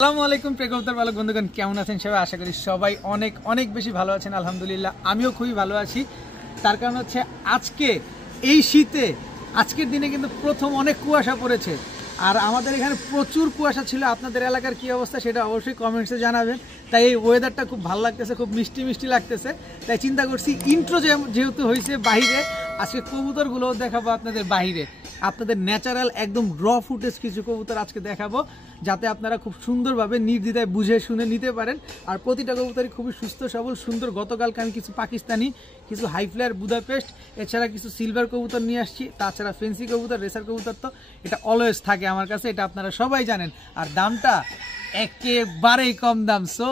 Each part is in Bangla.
আসসালামু আলাইকুম প্রেক্ষকদের ভালো বন্ধুগণ, কেমন আছেন সবাই? আশা করি সবাই অনেক অনেক বেশি ভালো আছেন। আলহামদুলিল্লাহ আমিও খুবই ভালো আছি। তার কারণ হচ্ছে আজকে এই শীতে আজকের দিনে কিন্তু প্রথম অনেক কুয়াশা পড়েছে, আর আমাদের এখানে প্রচুর কুয়াশা ছিল। আপনাদের এলাকার কী অবস্থা সেটা অবশ্যই কমেন্টসে জানাবেন। তাই এই ওয়েদারটা খুব ভালো লাগতেছে, খুব মিষ্টি মিষ্টি লাগতেছে। তাই চিন্তা করছি ইন্ট্রো যেহেতু হয়েছে বাইরে, আজকে কবুতরগুলোও দেখাবো আপনাদের বাইরে, আপনাদের ন্যাচারাল একদম র ফুটেজ কিছু কবুতর আজকে দেখাবো, যাতে আপনারা খুব সুন্দরভাবে নির্দ্বিধায় বুঝে শুনে নিতে পারেন। আর প্রতিটা কবুতরই খুবই সুস্থ সবল সুন্দর। গতকালকে আমি কিছু পাকিস্তানি, কিছু হাই ফ্লায়ার বুদাপেস্ট, এছাড়া কিছু সিলভার কবুতর নিয়ে আসছি। তাছাড়া ফেন্সি কবুতর, রেসার কবুতর তো এটা অলওয়েজ থাকে আমার কাছে, এটা আপনারা সবাই জানেন। আর দামটা একেবারেই কম দাম। সো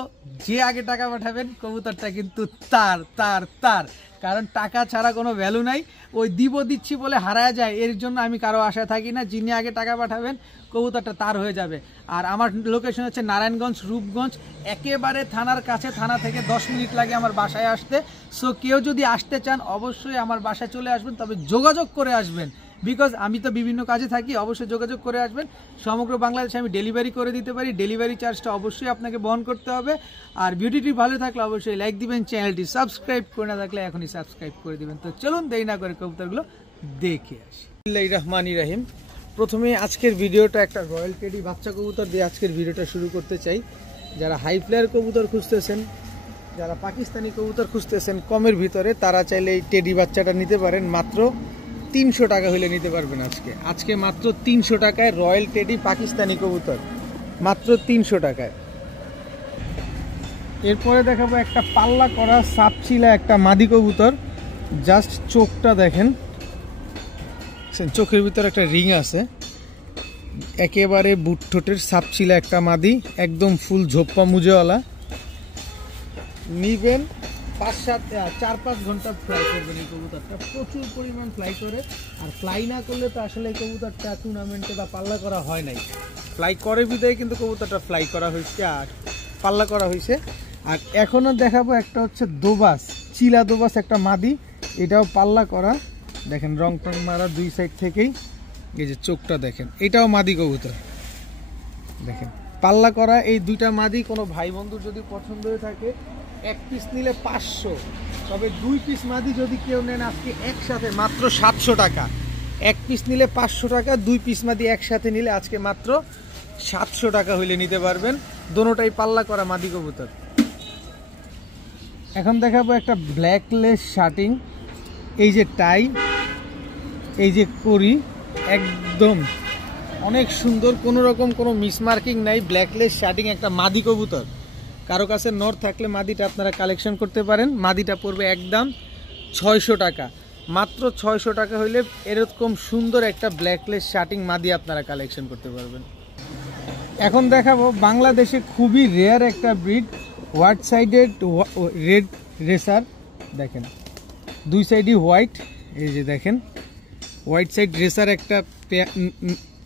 যে আগে টাকা পাঠাবেন কবুতরটা কিন্তু তার তার তার কারণ টাকা ছাড়া কোনো ভ্যালু নাই। ওই দিচ্ছি বলে হারায় যায়, এর জন্য আমি কারো আশায় থাকি না। যিনি আগে টাকা পাঠাবেন কবুতরটা তার হয়ে যাবে। আর আমার লোকেশন হচ্ছে নারায়ণগঞ্জ, রূপগঞ্জ, একেবারে থানার কাছে। থানা থেকে 10 মিনিট লাগে আমার বাসায় আসতে। সো কেউ যদি আসতে চান অবশ্যই আমার বাসায় চলে আসবেন, তবে যোগাযোগ করে আসবেন, বিকজ আমি তো বিভিন্ন কাজে থাকি। অবশ্যই যোগাযোগ করে আসবেন। সমগ্র বাংলাদেশে আমি ডেলিভারি করে দিতে পারি। ডেলিভারি চার্জটা অবশ্যই আপনাকে বহন করতে হবে। আর ভিডিওটি ভালো থাকলে অবশ্যই লাইক দিবেন, চ্যানেলটি সাবস্ক্রাইব করে না থাকলে এখনই সাবস্ক্রাইব করে দিবেন। তো চলুন দেরি না করে কবুতরগুলো দেখে আসি। বিসমিল্লাহির রহমানির রহিম। প্রথমে আজকের ভিডিওটা একটা রয়্যাল টেডি বাচ্চা কবুতর দিয়ে আজকের ভিডিওটা শুরু করতে চাই। যারা হাই ফ্লায়ার কবুতর খুঁজতেছেন, যারা পাকিস্তানি কবুতর খুঁজতেছেন কমের ভিতরে, তারা চাইলে এই টেডি বাচ্চাটা নিতে পারেন। মাত্র 300 টাকা হলে নিতে পারবেন। আজকে মাত্র 300 টাকায় রয়্যাল টেডি পাকিস্তানি কবুতর, মাত্র 300 টাকায়। এরপরে দেখাবো একটা পাল্লা করা সাপচিলা একটা মাদি কবুতর। জাস্ট চোখটা দেখেন, চোখের ভিতরে একটা রিং আছে। একেবারে বুট ঠোঁটের সাপচিলা একটা মাদি, একদম ফুল ঝোপ্পা মুজেওয়ালা। নিবেন 4-5 ঘন্টা ফ্লাই করবেন এই কবুতরটা। প্রচুর পরিমাণ ফ্লাই করে। আর ফ্লাই না করলে তো আসলে এই কবুতরটা টুর্নামেন্টে বা পাল্লা করা হয় নাই। ফ্লাই করে বিদায় কিন্তু কবুতরটা ফ্লাই করা হয়েছে আর পাল্লা করা হয়েছে। আর এখনও দেখাবো একটা হচ্ছে দোবাস, চিলা দোবাস একটা মাদি, এটাও পাল্লা করা। দেখেন রং টং মারা দুই সাইড থেকেই। এই যে চোখটা দেখেন, এটাও মাদি কবুতর দেখেন, পাল্লা করা। এই দুইটা মাদি কোনো ভাই বন্ধুর যদি পছন্দ হয়ে থাকে, এক পিস নিলে 500, তবে 2 পিস মাদি যদি কেউ নেন আজকে একসাথে মাত্র 700 টাকা। এক পিস নিলে 500 টাকা, 2 পিস মাদি একসাথে নিলে আজকে মাত্র 700 টাকা হইলে নিতে পারবেন। দোনোটাই পাল্লা করা মাদি কবুতর। এখন দেখাবো একটা ব্ল্যাকলেস শার্টিং। এই যে টাই, এই যে করি, একদম অনেক সুন্দর, কোনো রকম কোনো মিসমার্কিং নাই। ব্ল্যাকলেস শার্টিং একটা মাদি কবুতর। কারো কাছে নর থাকলে মাদিটা আপনারা কালেকশন করতে পারেন। মাদিটা পড়বে একদম 600 টাকা। মাত্র 600 টাকা হইলে এরকম সুন্দর একটা ব্ল্যাকলেস শার্টিং মাদি আপনারা কালেকশন করতে পারবেন। এখন দেখাবো বাংলাদেশে খুবই রেয়ার একটা breed, white sided red racer. দেখেন দুই সাইডই হোয়াইট। এই যে দেখেন হোয়াইট সাইড রেসার একটা,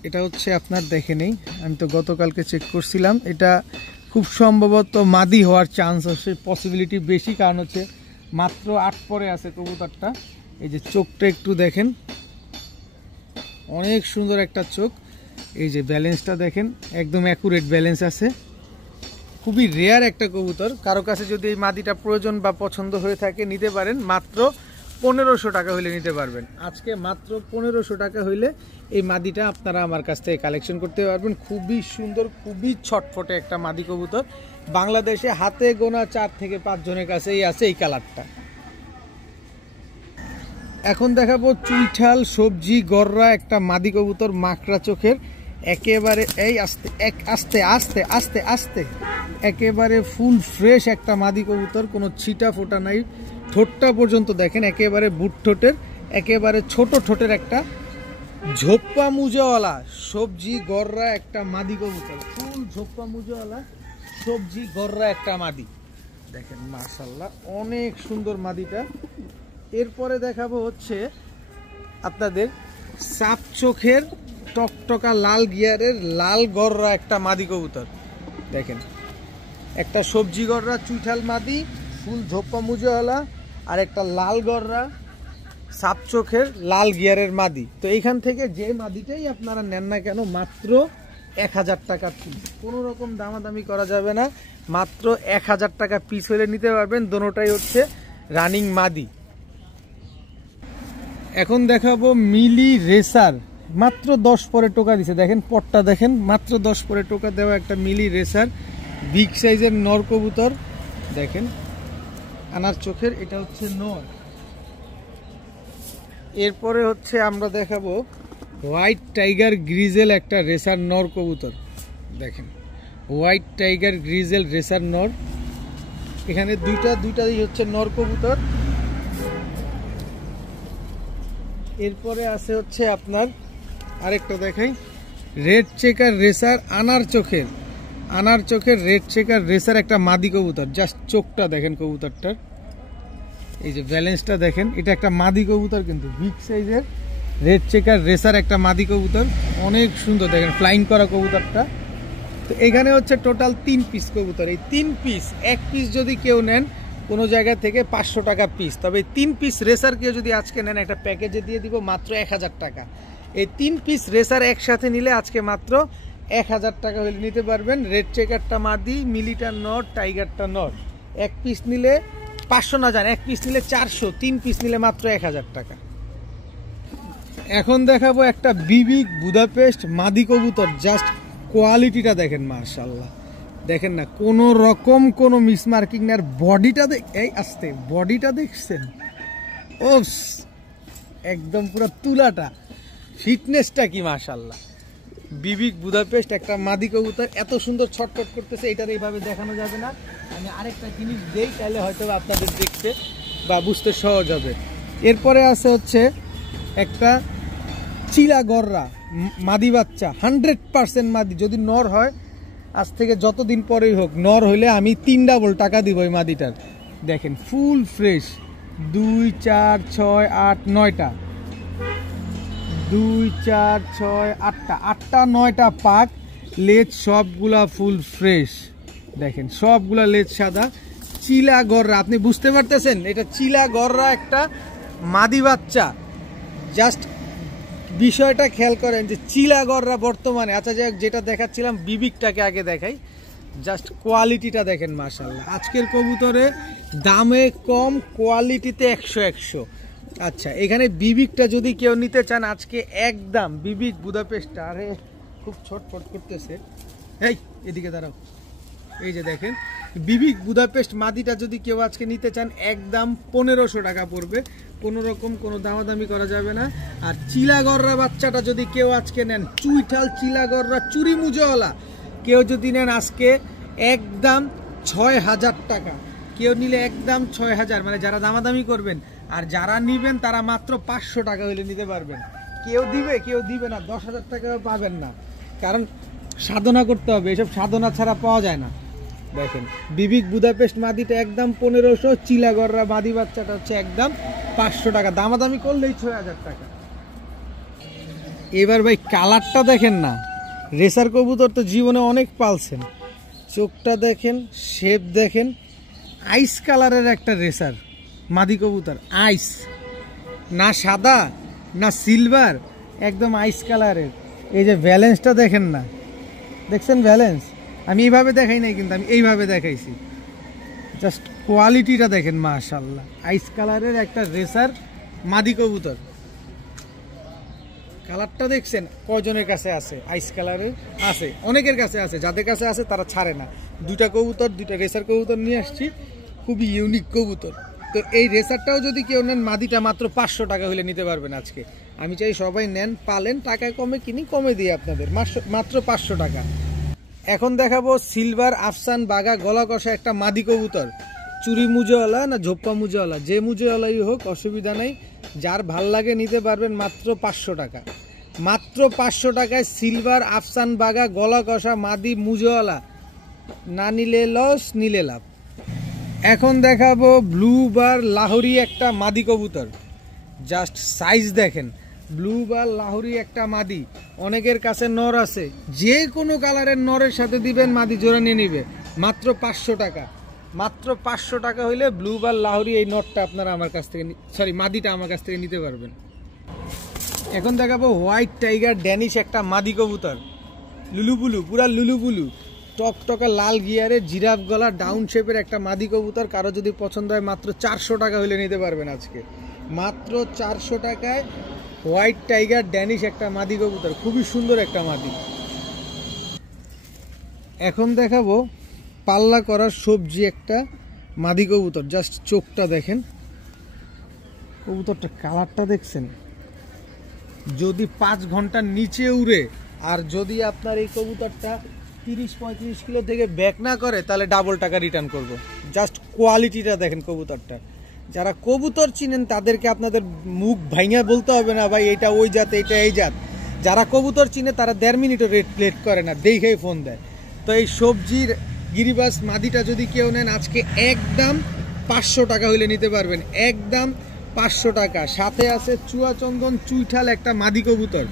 এটা হচ্ছে আপনার দেখে নেই, আমি তো গতকালকে চেক করছিলাম। এটা খুব সম্ভবত মাদি হওয়ার চান্স আছে, পসিবিলিটি বেশি, কারণ হচ্ছে মাত্র 8 পরে আছে কবুতরটা। এই যে চোখটা একটু দেখেন, অনেক সুন্দর একটা চোখ। এই যে ব্যালেন্সটা দেখেন, একদম অ্যাকুরেট ব্যালেন্স আছে। খুবই রেয়ার একটা কবুতর। কারো কাছে যদি এই মাদিটা প্রয়োজন বা পছন্দ হয়ে থাকে নিতে পারেন। মাত্র 1500 টাকা হইলে নিতে পারবেন। আজকে মাত্র 1500 টাকা হইলে এই মাদিটা আপনারা আমার কাছ থেকে কালেকশন করতে পারবেন। খুবই সুন্দর, খুবই ছটফটে একটা মাদি কবুতর। বাংলাদেশে হাতে গোনা 4 থেকে 5 জনের কাছেই আছে এই কালারটা। এখন দেখাবো চুইঠাল সবজি গররা একটা মাদি কবুতর, মাকড়া চোখের, একেবারে এই আস্তে আস্তে আস্তে আস্তে আস্তে একেবারে ফুল ফ্রেশ একটা মাদি কবুতর। কোনো ছিটা ফোটা নাই। ঠোঁটটা পর্যন্ত দেখেন, একেবারে বুট ঠোঁটের, একেবারে ছোট ঠোঁটের একটা ঝোপ্পা মুজেওয়ালা সবজি গররা একটা মাদি কবুতর। ফুল ঝোপ্পা মুজেওয়ালা সবজি গররা একটা মাদি। দেখেন মাশাআল্লাহ অনেক সুন্দর মাদিটা। এরপরে দেখাবো হচ্ছে আপনাদের সাপ চোখের টকটকা লাল গিয়ারের লাল গররা একটা মাদি কবুতর। দেখেন একটা সবজি গররা চুইঠাল মাদি, ফুল ঝোপ্পা মুজেওয়ালা, আর একটা লাল গররা সাপ চোখের লাল গিয়ারের মাদি। তো এইখান থেকে যে মাদিটাই আপনারা নেন না কেন মাত্র 1000 টাকা পিস, কোনো রকম দামাদামি করা যাবে না, মাত্র 1000 টাকা পিস হলে নিতে পারবেন। দোনোটাই হচ্ছে রানিং মাদি। এখন দেখাবো মিলি রেসার, মাত্র 10 পরে টোকা দিছে, দেখেন পটটা দেখেন, মাত্র 10 পরে টোকা দেওয়া একটা মিলি রেসার বিগ সাইজের নর কবুতর। দেখেন আনার চোখের, এটা হচ্ছে নর। এরপরে হচ্ছে আমরা দেখাবো হোয়াইট টাইগার গ্রিজেল একটা রেসার নর কবুতর। দেখেন হোয়াইট টাইগার গ্রিজেল রেসার নর, এখানে দুইটাই হচ্ছে নর কবুতর। এরপরে আছে হচ্ছে আপনার আরেকটা দেখাই, রেড চেকার রেসার আনার চোখের রেড চেকার রেসার একটা মাদি কবুতর। জাস্ট চোখটা দেখেন কবুতরটার, এই যে ব্যালেন্সটা দেখেন, এটা একটা মাদি কবুতর কিন্তু বিগ সাইজের রেড চেকার রেসার একটা মাদি কবুতর, অনেক সুন্দর। দেখেন ফ্লাইং করা কবুতরটা। তো এখানে হচ্ছে টোটাল 3 পিস কবুতর। এই 3 পিস, এক পিস যদি কেউ নেন কোনো জায়গা থেকে 500 টাকা পিস, তবে 3 পিস রেসার কেউ যদি আজকে নেন একটা প্যাকেজে দিয়ে দিব মাত্র 1000 টাকা। এই 3 পিস রেসার একসাথে নিলে আজকে মাত্র 1000 টাকা হলে নিতে পারবেন। রেড চেকারটা মাদি, মিলিটা নর, টাইগারটা নর। এক পিস নিলে 500 না যান, এক পিস নিলে 400, 3 পিস নিলে মাত্র 1000 টাকা। এখন দেখাবো একটা বিবিক বুদাপেস্ট মাদি কবুতর। জাস্ট কোয়ালিটিটা দেখেন মাশাআল্লাহ, দেখেন না কোনো রকম কোনো মিসমার্কিং না। আর বডিটা এই আসতে বডিটা দেখছেন, ওস একদম পুরো তুলাটা, ফিটনেসটা কি মাশাআল্লাহ। বিবিক বুদাপেস্ট একটা মাদি কবুতর, এত সুন্দর ছটফট করতেছে, এটার এইভাবে দেখানো যাবে না। আমি আরেকটা জিনিস দেই, তাহলে হয়তো আপনাদের দেখতে বা বুঝতে সহজ হবে। এরপরে আছে হচ্ছে একটা চিলা গররা মাদি বাচ্চা, 100% মাদি। যদি নর হয় আজ থেকে যতদিন পরেই হোক, নর হইলে আমি 3 ডাবল টাকা দিব এই মাদিটার। দেখেন ফুল ফ্রেশ, 2 4 6 8 9টা, 2 4 6 8টা 9টা পাক, লেজ সবগুলা ফুল ফ্রেশ। দেখেন সবগুলা লেজ সাদা, চিলা গররা। আপনি বুঝতে পারতেছেন এটা চিলা গররা একটা মাদি বাচ্চা। জাস্ট বিষয়টা খেয়াল করেন যে চিলা গররা বর্তমানে, আচ্ছা যাই যেটা দেখাচ্ছিলাম বিবিকটাকে আগে দেখাই, জাস্ট কোয়ালিটিটা দেখেন মাশাআল্লাহ। আজকের কবুতরে দামে কম, কোয়ালিটিতে 100। আচ্ছা এখানে বিবিকটা যদি কেউ নিতে চান আজকে একদম, বিবিক বুদাপেস্ট, আরে খুব ছটফট করতেছে, এই এদিকে দাঁড়াও, এই যে দেখেন বিবিক বুদাপেস্ট মাদিটা যদি কেউ আজকে নিতে চান একদম 1500 টাকা পড়বে, কোনো রকম কোনো দামাদামি করা যাবে না। আর চিলাগররা বাচ্চাটা যদি কেউ আজকে নেন, চুইঠাল চিলাগররা চুরি মুজোওয়ালা কেউ যদি নেন আজকে একদম 6000 টাকা। কেউ নিলে একদম 6000, মানে যারা দামাদামি করবেন। আর যারা নিবেন তারা মাত্র 500 টাকা হলে নিতে পারবেন। কেউ দিবে কেউ দিবে না, 10,000 টাকাও পাবেন না, কারণ সাধনা করতে হবে, এসব সাধনা ছাড়া পাওয়া যায় না। দেখেন বিবিক বুদাপেস্ট মাদিটা একদম 1500, চিলাগররা মাদি বাচ্চাটা হচ্ছে একদম 500 টাকা, দামাদামি করলেই 6000 টাকা। এবার ভাই কালারটা দেখেন না, রেসার কবুতর তো জীবনে অনেক পালছেন, চোখটা দেখেন, শেপ দেখেন, আইস কালারের একটা রেসার মাদি কবুতর। আইস, না সাদা না সিলভার, একদম আইস কালারের। এই যে ব্যালেন্সটা দেখেন না, দেখছেন ব্যালেন্স? আমি এইভাবে দেখাই নাই কিন্তু, আমি এইভাবে দেখাইছি। জাস্ট কোয়ালিটিটা দেখেন মাশাআল্লাহ। আইস কালারের একটা রেসার মাদি কবুতর। কালারটা দেখছেন? কয়জনের কাছে আছে আইস কালারের? আছে, অনেকের কাছে আছে। যাদের কাছে আছে তারা ছাড়ে না। দুইটা কবুতর, দুইটা রেসার কবুতর নিয়ে আসছি, খুবই ইউনিক কবুতর। তো এই রেসারটাও যদি কেউ নেন, মাদিটা মাত্র 500 টাকা হলে নিতে পারবেন আজকে। আমি চাই সবাই নেন, পালেন, টাকায় কমে কিনি, কমে দিই আপনাদের, মাত্র 500 টাকা। এখন দেখাবো সিলভার আফসান বাগা গলা কষা একটা মাদি কবুতর, চুরি মুজোওয়ালা না ঝোপ্পা মুজোওয়ালা, যে মুজোওয়ালাই হোক অসুবিধা নেই, যার ভাল লাগে নিতে পারবেন মাত্র 500 টাকা। মাত্র 500 টাকায় সিলভার আফসান বাগা গলা কষা মাদি মুজোওয়ালা, না নিলে লস, নিলে লাভ। এখন দেখাবো ব্লু বার লাহোরি একটা মাদি কবুতর। জাস্ট সাইজ দেখেন, ব্লু বার লাহোরি একটা মাদি, অনেকের কাছে নর আছে, যে কোনো কালারের নরের সাথে দিবেন মাদি জোড়া নিয়ে নিবে, মাত্র 500 টাকা। মাত্র 500 টাকা হইলে ব্লু বার লাহোরি এই নটটা আপনারা আমার কাছ থেকে, সরি মাদিটা আমার কাছ থেকে নিতে পারবেন। এখন দেখাবো হোয়াইট টাইগার ড্যানিশ একটা মাদি কবুতর। লুলুবুলু, পুরা লুলুবুলু, টকটকা লাল গিয়ারে জিরাফ গলা ডাউন শেপের একটা মাদি কবুতর। কারো যদি পছন্দ হয় মাত্র 400 টাকা হলে নিতে পারবেন আজকে, মাত্র 400 টাকায় হোয়াইট টাইগার ড্যানিশ একটা মাদি কবুতর, খুবই সুন্দর একটা মাদি। এখন দেখাবো পাল্লা করার সবজি একটা মাদি কবুতর। জাস্ট চোখটা দেখেন, কবুতরটা কালারটা দেখছেন, যদি 5 ঘন্টার নিচে উড়ে আর যদি আপনার এই কবুতরটা 30-35 কিলো থেকে ব্যাক না করে তাহলে ডাবল টাকা রিটার্ন করব। জাস্ট কোয়ালিটিটা দেখেন কবুতরটা। যারা কবুতর চিনেন তাদেরকে আপনাদের মুখ ভাঙা বলতে হবে না ভাই এটা ওই জাত এটা এই জাত। যারা কবুতর চিনে তারা 1.5 মিনিটও লেট করে না, দেখেই ফোন দেয়। তো এই সবজির গিরিবাস মাদিটা যদি কেউ নেন আজকে একদম 500 টাকা হইলে নিতে পারবেন, একদম 500 টাকা। সাথে আছে চুয়াচন্দন চুইঠাল একটা মাদি কবুতর,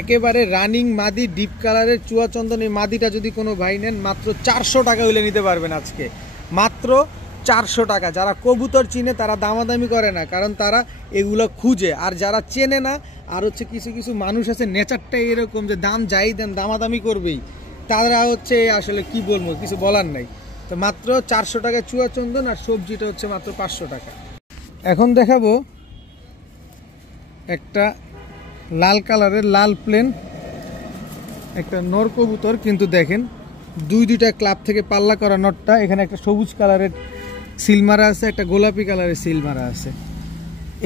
একেবারে রানিং মাদি, ডিপ কালারের চুয়াচন্দন। এই মাদিটা যদি কোনো ভাই নেন মাত্র 400 টাকা হইলে নিতে পারবেন আজকে, মাত্র 400 টাকা। যারা কবুতর চিনে তারা দামাদামি করে না, কারণ তারা এগুলো খুঁজে। আর যারা চেনে না, আর হচ্ছে কিছু কিছু মানুষ আছে নেচারটাই এরকম যে দাম যাই দেন দামাদামি করবেই, তারা হচ্ছে আসলে কি বলবো, কিছু বলার নাই। তো মাত্র 400 টাকা চুয়াচন্দন, আর সবজিটা হচ্ছে মাত্র 500 টাকা। এখন দেখাবো একটা লাল কালারের লাল প্লেন একটা নর কবুতর, কিন্তু দেখেন দুইটা ক্লাব থেকে পাল্লা করা নটটা। এখানে একটা সবুজ কালারের সিল মারা আছে, একটা গোলাপি কালারের সিল মারা আছে।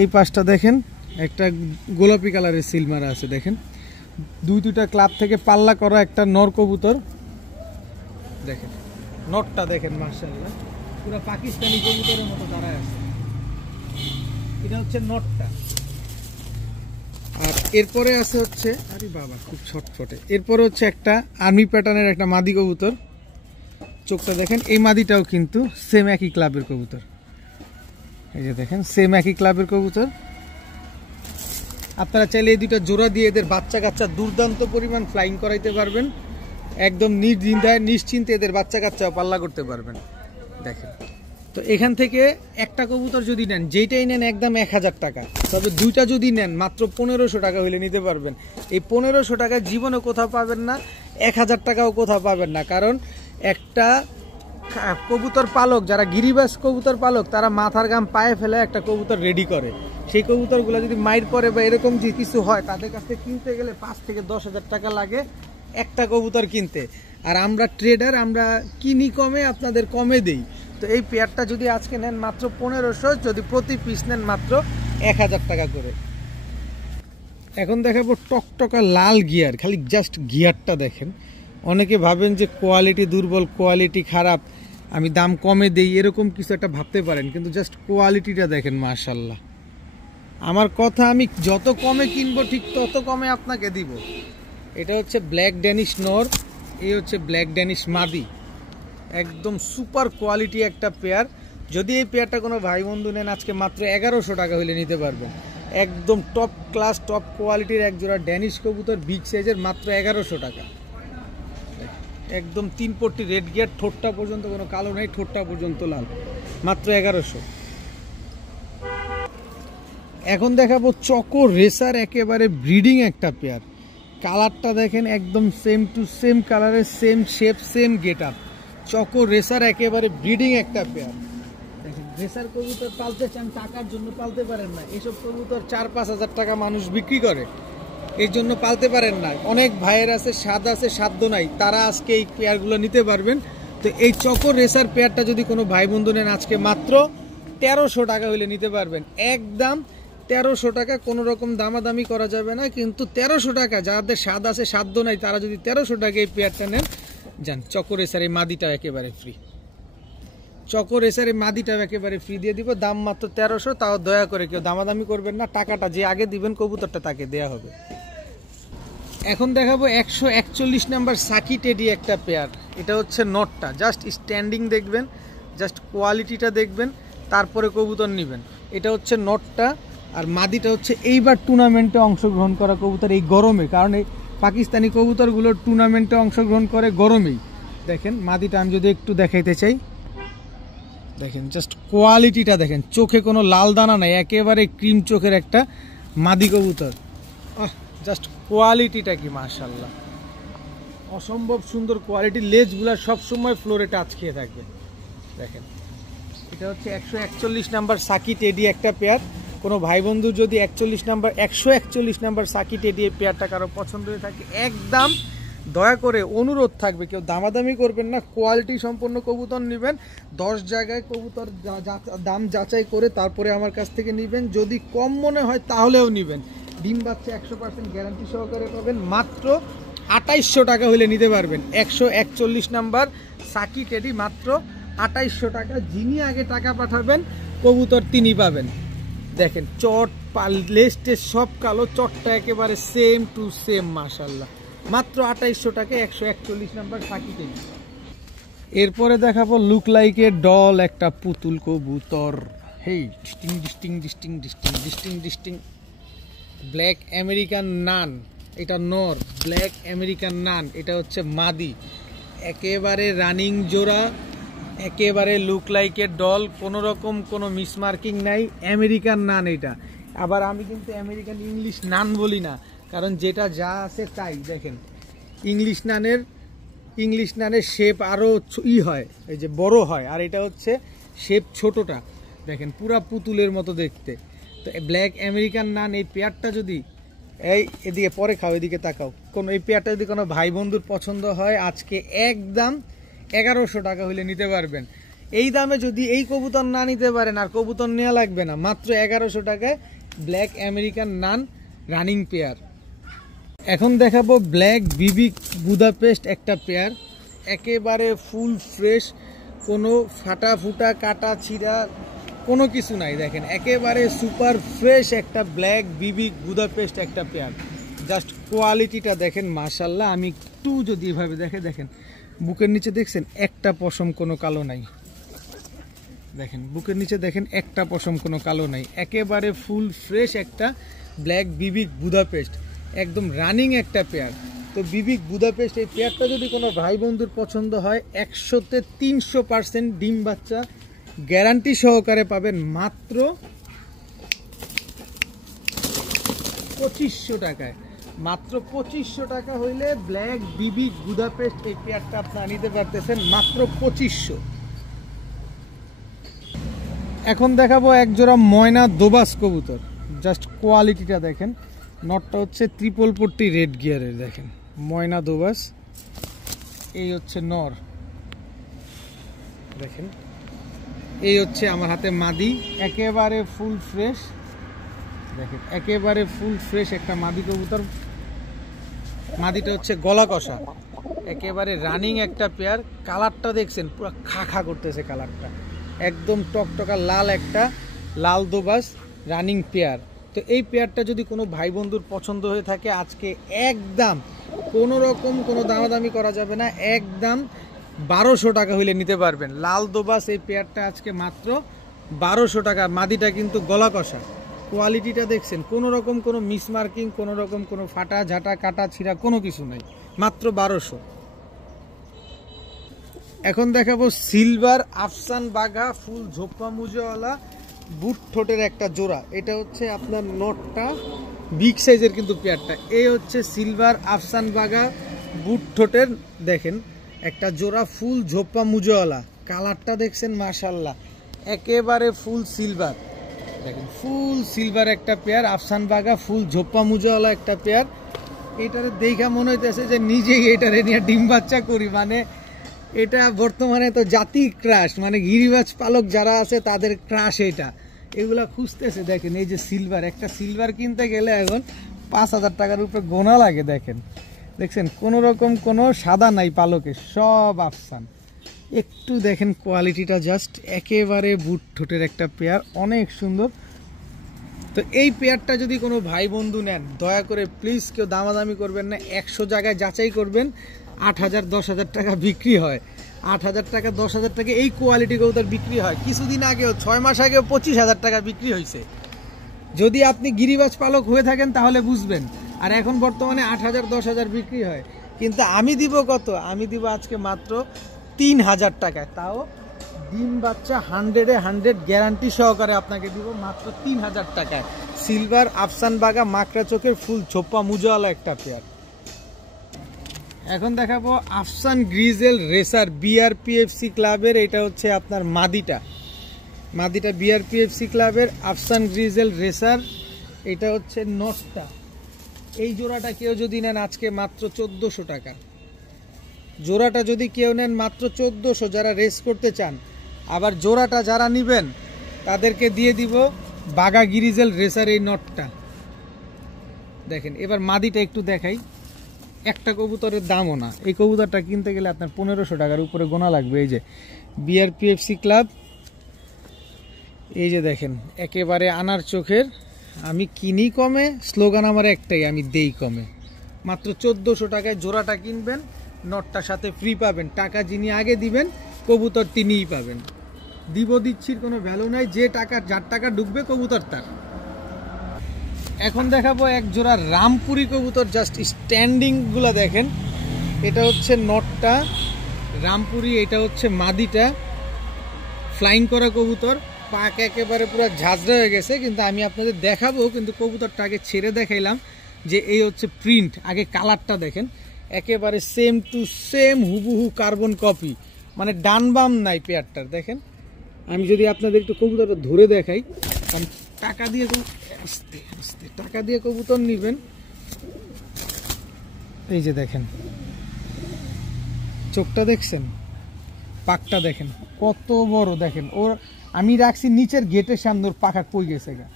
এই পাশটা দেখেন একটা গোলাপি কালারের সিল মারা আছে। দেখেন দুইটা ক্লাব থেকে পাল্লা করা একটা নর কবুতর। দেখেন নটটা দেখেন, মাশাআল্লাহ পুরো পাকিস্তানি কবুতরের মতো দাঁড়ায় আছে। এটা হচ্ছে নটটা। আর এরপরে আছে হচ্ছে, আরে বাবা খুব ছটফটে, এরপরে হচ্ছে একটা আর্মি প্যাটার্নের একটা মাদি কবুতর। চোখটা দেখেন, এই মাদিটাও কিন্তু সেম একই ক্লাবের কবুতর। এই যে দেখেন সেম একই ক্লাবের কবুতর। আপনারা চাইলে এই দুটো জোড়া দিয়ে এদের বাচ্চা কাচ্চা দুর্দান্ত পরিমাণ ফ্লাইং করাইতে পারবেন, একদম নির্দ্বিধায় নিশ্চিন্তে এদের বাচ্চা কাচ্চা পাল্লা করতে পারবেন। দেখেন তো এখান থেকে একটা কবুতর যদি নেন, যেইটাই নেন একদম 1000 টাকা, তবে দুইটা যদি নেন মাত্র 1500 টাকা হইলে নিতে পারবেন। এই 1500 টাকা জীবনে কোথাও পাবেন না, 1000 টাকাও কোথাও পাবেন না। কারণ একটা কবুতর পালক, যারা গিরিবাস কবুতর পালক, তারা মাথার ঘাম পায়ে ফেলে একটা কবুতর রেডি করে। সেই কবুতরগুলো যদি মাইর পরে বা এরকম যে কিছু হয়, তাদের কাছ থেকে কিনতে গেলে 5 থেকে 10,000 টাকা লাগে একটা কবুতর কিনতে। আর আমরা ট্রেডার, আমরা কিনি কমে, আপনাদের কমে দেই। তো এই পেয়ারটা যদি আজকে নেন মাত্র 1500, যদি প্রতি পিস নেন মাত্র 1000 টাকা করে। এখন দেখাবো টকটকা লাল গিয়ার, খালি জাস্ট গিয়ারটা দেখেন। অনেকে ভাবেন যে কোয়ালিটি দুর্বল, কোয়ালিটি খারাপ, আমি দাম কমে দেই, এরকম কিছু একটা ভাবতে পারেন, কিন্তু জাস্ট কোয়ালিটিটা দেখেন মাশাআল্লাহ। আমার কথা, আমি যত কমে কিনবো ঠিক তত কমে আপনাকে দিব। এটা হচ্ছে ব্ল্যাক ড্যানিশ নর, এই হচ্ছে ব্ল্যাক ড্যানিশ মাদি, একদম সুপার কোয়ালিটি একটা পেয়ার। যদি এই পেয়ারটা কোনো ভাই বন্ধু নেন আজকে মাত্র 1100 টাকা হলে নিতে পারবেন। একদম টপ ক্লাস টপ কোয়ালিটির এক জোড়া ড্যানিশ কবুতর বিগ সাইজের, মাত্র 1100 টাকা। একদম 3 পট্টি রেড গিয়ার, ঠোঁটটা পর্যন্ত কোনো কালো নাই, ঠোঁটটা পর্যন্ত লাল, মাত্র 1100। এখন দেখাবো চকো রেসার একেবারে ব্রিডিং একটা পেয়ার। কালারটা দেখেন একদম সেম টু সেম কালারের, same shape, same get up. Choco racer একেবারে ব্রিডিং একটা পেয়ার। দেখেন রেসার কবুতর পালতে চান, টাকার জন্য পালতে পারেন না। এসব কবুতর 4-5 হাজার টাকা মানুষ বিক্রি করে, এই জন্য পালতে পারেন না। অনেক ভাইয়ের আছে স্বাদ আছে, সাধ্য নাই, তারা আজকে এই পেয়ারগুলো নিতে পারবেন। তো এই চকো রেসার পেয়ারটা যদি কোনো ভাই বন্ধু নেন আজকে মাত্র 1300 টাকা হইলে নিতে পারবেন, একদম 1300 টাকা। কোনো রকম দামাদামি করা যাবে না, কিন্তু 1300 টাকা। যাদের স্বাদ আছে সাধ্য নাই, তারা যদি 1300 টাকা এই পেয়ারটা নেন, যান চকো রেসার এই মাদিটাও একেবারে ফ্রি। চকো রেসার এই মাদিটাও একেবারে ফ্রি দিয়ে দিব, দাম মাত্র 1300। তাও দয়া করে কেউ দামাদামি করবেন না, টাকাটা যে আগে দিবেন কবুতরটা তাকে দেয়া হবে। এখন দেখাবো 141 নাম্বার সাকি টেডি একটা পেয়ার। এটা হচ্ছে নটটা, জাস্ট স্ট্যান্ডিং দেখবেন, জাস্ট কোয়ালিটিটা দেখবেন, তারপরে কবুতর নেবেন। এটা হচ্ছে নটটা, আর মাদিটা হচ্ছে এইবার টুর্নামেন্টে অংশগ্রহণ করা কবুতর এই গরমে, কারণ এই পাকিস্তানি কবুতরগুলোর টুর্নামেন্টে অংশগ্রহণ করে গরমেই। দেখেন মাদিটা আমি যদি একটু দেখাইতে চাই, দেখেন জাস্ট কোয়ালিটিটা দেখেন, চোখে কোনো লাল দানা নাই, একেবারে ক্রিম চোখের একটা মাদি কবুতর। জাস্ট কোয়ালিটিটা কি মাশাআল্লাহ, অসম্ভব সুন্দর কোয়ালিটি, লেজগুলা সবসময় ফ্লোরে টাচ খেয়ে থাকবে। দেখেন এটা হচ্ছে 141 নাম্বার সাকি টেডি একটা পেয়ার। কোনো ভাই বন্ধু যদি 141 নাম্বার সাকি টেডি এই পেয়ারটা কারো পছন্দ হয়ে থাকে, একদম দয়া করে অনুরোধ থাকবে, কেউ দামাদামি করবেন না, কোয়ালিটি সম্পন্ন কবুতর নেবেন। 10 জায়গায় কবুতর দাম যাচাই করে তারপরে আমার কাছ থেকে নেবেন। যদি কম মনে হয় তাহলেও নেবেন। ডিম বাচ্চা 100% গ্যারান্টি সহকারে পাবেন। মাত্র 2800 টাকা হলে নিতে পারবেন। 141 নাম্বার সাকি টেডি মাত্র 2800 টাকা। যিনি আগে টাকা পাঠাবেন কবুতর তিনি পাবেন। দেখেন চট লেস্টে সব কালো, চটটা একেবারে সেম টু সেম, মাশাল্লাহ। মাত্র 2800 টাকা 141 নাম্বার সাকি টেডি। এরপরে দেখাবো লুক লাইকে ডল একটা পুতুল কবুতর। হেই ডিস্টিং ব্ল্যাক আমেরিকান নান, এটা নর। ব্ল্যাক আমেরিকান নান, এটা হচ্ছে মাদি। একেবারে রানিং জোড়া, একেবারে লুক লাইকের ডল, কোনো রকম কোনো মিসমার্কিং নাই। আমেরিকান নান এটা। আবার আমি কিন্তু আমেরিকান ইংলিশ নান বলি না, কারণ যেটা যা আছে তাই। দেখেন ইংলিশ নানের শেপ আরও হয়, এই যে বড় হয়, আর এটা হচ্ছে শেপ ছোটটা। দেখেন পুরা পুতুলের মতো দেখতে। তো ব্ল্যাক আমেরিকান নান এই পেয়ারটা যদি এদিকে পরে খাও, এদিকে তাকাও, এই পেয়ারটা যদি কোনো ভাই বন্ধুর পছন্দ হয়, আজকে একদম 1100 টাকা হলে নিতে পারবেন। এই দামে যদি এই কবুতর না নিতে পারেন আর কবুতর নেওয়া লাগবে না, মাত্র 1100 টাকায় ব্ল্যাক আমেরিকান নান রানিং পেয়ার। এখন দেখাবো ব্ল্যাক বিবি বুদাপেস্ট একটা পেয়ার, একেবারে ফুল ফ্রেশ, কোনো ফাটা ফুটা কাটা ছিঁড়া কোনো কিছু নাই। দেখেন একেবারে সুপার ফ্রেশ একটা ব্ল্যাক বিবি বুদাপেস্ট একটা পেয়ার। জাস্ট কোয়ালিটিটা দেখেন মাশাল্লাহ। আমি একটু যদি এভাবে দেখেন বুকের নিচে দেখছেন একটা পশম কোনো কালো নাই। দেখেন বুকের নিচে দেখেন একটা পশম কোনো কালো নাই। একেবারে ফুল ফ্রেশ একটা ব্ল্যাক বিবি বুদাপেস্ট, একদম রানিং একটা পেয়ার। তো বিবি বুদাপেস্ট এই পেয়ারটা যদি কোনো ভাই বন্ধুর পছন্দ হয়, 100তে 300% ডিম বাচ্চা গ্যারান্টি সহকারে পাবেন মাত্র 2500 টাকায়। মাত্র 2500 টাকা হইলে ব্ল্যাক বিবি বুদাপেস্ট এই পেয়ারটা আপনারা নিতে পারতেছেন মাত্র 2500। এখন দেখাবো এক জোড়া ময়না দোবাস কবুতর। জাস্ট কোয়ালিটিটা দেখেন, নটটা হচ্ছে ট্রিপল পট্টি রেড গিয়ারের। দেখেন ময়না দোবাস, এই হচ্ছে নর। দেখেন এই হচ্ছে আমার হাতে মাদি, একেবারে ফুল ফ্রেশ। দেখেন একেবারে ফুল ফ্রেশ একটা মাদি কবুতর। মাদিটা হচ্ছে গলা কষা, একেবারে রানিং একটা পেয়ার। কালারটা দেখছেন পুরো খা করতেছে কালারটা, একদম টকটকা লাল একটা লাল দোবাস রানিং পেয়ার। তো এই পেয়ারটা যদি কোনো ভাই বন্ধুর পছন্দ হয়ে থাকে, আজকে একদম কোনো রকম কোনো দামাদামি করা যাবে না, একদম 1200 টাকা হইলে নিতে পারবেন। লাল দোবাস এই পেয়ারটা আজকে মাত্র 1200 টাকা। মাদিটা কিন্তু গলা কষা, কোয়ালিটিটা দেখছেন, কোনো রকম কোনো মিসমার্কিং, কোনো রকম কোনো ফাটা ঝাঁটা কাটা ছিঁড়া কোনো কিছু নাই, মাত্র 1200। এখন দেখাবো সিলভার আফসান বাঘা ফুল ঝোপ্পা মুজোওয়ালা বুট ঠোঁটের একটা জোড়া। এটা হচ্ছে আপনার নটটা বিগ সাইজের কিন্তু পেয়ারটা। এই হচ্ছে সিলভার আফসান বাঘা বুট ঠোঁটের, দেখেন একটা জোড়া ফুল ঝোপ্পা মুজোওয়ালা। কালারটা দেখছেন মাশাল্লাহ, একেবারে ফুল সিলভার। দেখেন ফুল সিলভার একটা পেয়ার, আফসান বাঘা ফুল ঝোপ্পা মুজোওয়ালা একটা পেয়ার। এটারে দেখা মনে হইতেছে যে নিজেই এটারে নিয়ে ডিম বাচ্চা করি। মানে এটা বর্তমানে তো জাতি ক্রাশ, মানে গিরিবাজ পালক যারা আছে তাদের ক্রাশ এটা, এগুলা খুঁজতেছে। দেখেন এই যে সিলভার, একটা সিলভার কিনতে গেলে এখন 5000 টাকার উপরে গোনা লাগে। দেখছেন কোনো রকম কোনো সাদা নাই পালকে, সব আফসান। একটু দেখেন কোয়ালিটিটা, জাস্ট একেবারে বুট ঠোঁটের একটা পেয়ার, অনেক সুন্দর। তো এই পেয়ারটা যদি কোনো ভাই বন্ধু নেন, দয়া করে প্লিজ কেউ দামাদামি করবেন না, 100 জায়গায় যাচাই করবেন। 8000 10,000 টাকা বিক্রি হয়, 8000 টাকা 10,000 টাকা এই কোয়ালিটি কবুতর বিক্রি হয়। কিছুদিন আগেও 6 মাস আগেও 25,000 টাকা বিক্রি হয়েছে। যদি আপনি গিরিবাজ পালক হয়ে থাকেন তাহলে বুঝবেন। আর এখন বর্তমানে 8000 10,000 বিক্রি হয়, কিন্তু আমি দিব কত? আমি দিব আজকে মাত্র 3000 টাকায়, তাও ডিম বাচ্চা 100-এ 100 গ্যারান্টি সহকারে আপনাকে দিব মাত্র 3000 টাকায়। সিলভার আফসান বাগা মাকড়া চোখের ফুল ছোপ্পা মুজোওয়ালা একটা পেয়ার। এখন দেখাবো আফসান গ্রিজেল রেসার বিআরপিএফসি ক্লাবের, এটা হচ্ছে আপনার মাদিটা বিআরপিএফসি ক্লাবের আফসান গ্রিজেল রেসার। এটা হচ্ছে নটটা। এই জোড়াটা কেউ যদি নেন আজকে মাত্র 1400 টাকা। জোড়াটা যদি কেউ নেন মাত্র 1400, যারা রেস করতে চান। আবার জোড়াটা যারা নেবেন তাদেরকে দিয়ে দিব বাগা গ্রিজেল রেসার এই নটটা। দেখেন এবার মাদিটা একটু দেখাই। একটা কবুতরের দামও না, এই কবুতরটা কিনতে গেলে আপনার 1500 টাকার উপরে গোনা লাগবে। এই যে বিআরপিএফসি ক্লাব, এই যে দেখেন একেবারে আনার চোখের। আমি কিনি কমে, স্লোগান আমার একটাই, আমি দেই কমে। মাত্র 1400 টাকায় জোড়াটা কিনবেন, নটটার সাথে ফ্রি পাবেন। টাকা যিনি আগে দিবেন কবুতর তিনিই পাবেন। দিচ্ছির কোনো ভ্যালু নাই, যে টাকা যার টাকা ঢুকবে কবুতর তার। এখন দেখাবো এক জোড়া রামপুরি কবুতর, জাস্ট স্ট্যান্ডিং গুলা দেখেন। এটা হচ্ছে নটটা রামপুরি, এটা হচ্ছে মাদিটা। ফ্লাইং করা কবুতর, পাক একেবারে পুরো ঝাঁঝরা হয়ে গেছে, কিন্তু আমি আপনাদের দেখাবো। কিন্তু কবুতরটা আগে ছেড়ে দেখাইলাম যে এই হচ্ছে প্রিন্ট। আগে কালারটা দেখেন, একেবারে সেম টু সেম হুবহু কার্বন কপি, মানে ডান বাম নাই পেয়ারটার। দেখেন আমি যদি আপনাদের একটু কবুতরটা ধরে দেখাই, টাকা দিয়ে টাকা দিয়ে কবুতর নিবেন। এই যে দেখেন চোখটা দেখছেন, পাকটা দেখেন কত বড়। দেখেন ওর আমি রাখছি নিচের গেটের সামনে, ওর পাখা কই গেছে গা।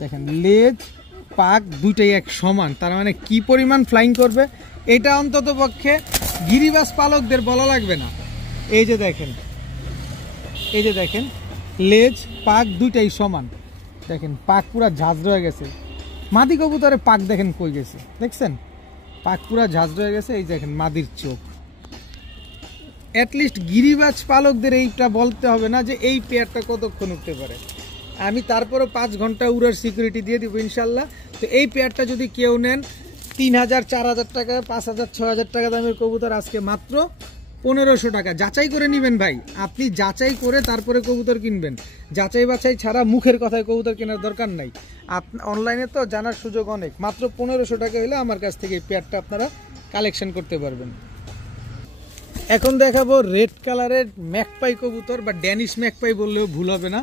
দেখেন লেজ পাক দুইটাই এক সমান, তার মানে কি পরিমাণ ফ্লাইং করবে এটা অন্তত পক্ষে গিরিবাজ পালকদের বলা লাগবে না। এই যে দেখেন, এই যে দেখেন লেজ পাক দুইটাই সমান। দেখেন পাক পুরা ঝাঁঝরা হয়ে গেছে। মাদি কবুতরে পাক দেখেন কই গেছে, দেখছেন পাক পুরা ঝাঁঝরা হয়ে গেছে। এই দেখেন মাদির চোখ। অ্যাটলিস্ট গিরিবাজ পালকদের এইটা বলতে হবে না যে এই পেয়ারটা কতক্ষণ উঠতে পারে। আমি তারপরে 5 ঘন্টা উড়ার সিকিউরিটি দিয়ে দিব ইনশাল্লাহ। তো এই পেয়ারটা যদি কেউ নেন 3000, 4000 টাকা, 5000, 6000 টাকা দামের কবুতর আজকে মাত্র 1500 টাকা। যাচাই করে নেবেন ভাই, আপনি যাচাই করে তারপরে কবুতর কিনবেন। যাচাই বাছাই ছাড়া মুখের কথায় কবুতর কেনার দরকার নাই। অনলাইনে তো জানার সুযোগ অনেক। মাত্র 1500 টাকা হলে আমার কাছ থেকে এই পেয়ারটা আপনারা কালেকশন করতে পারবেন। এখন দেখাবো রেড কালারের ম্যাকপাই কবুতর, বা ড্যানিশ ম্যাকপাই বললেও ভুল হবে না।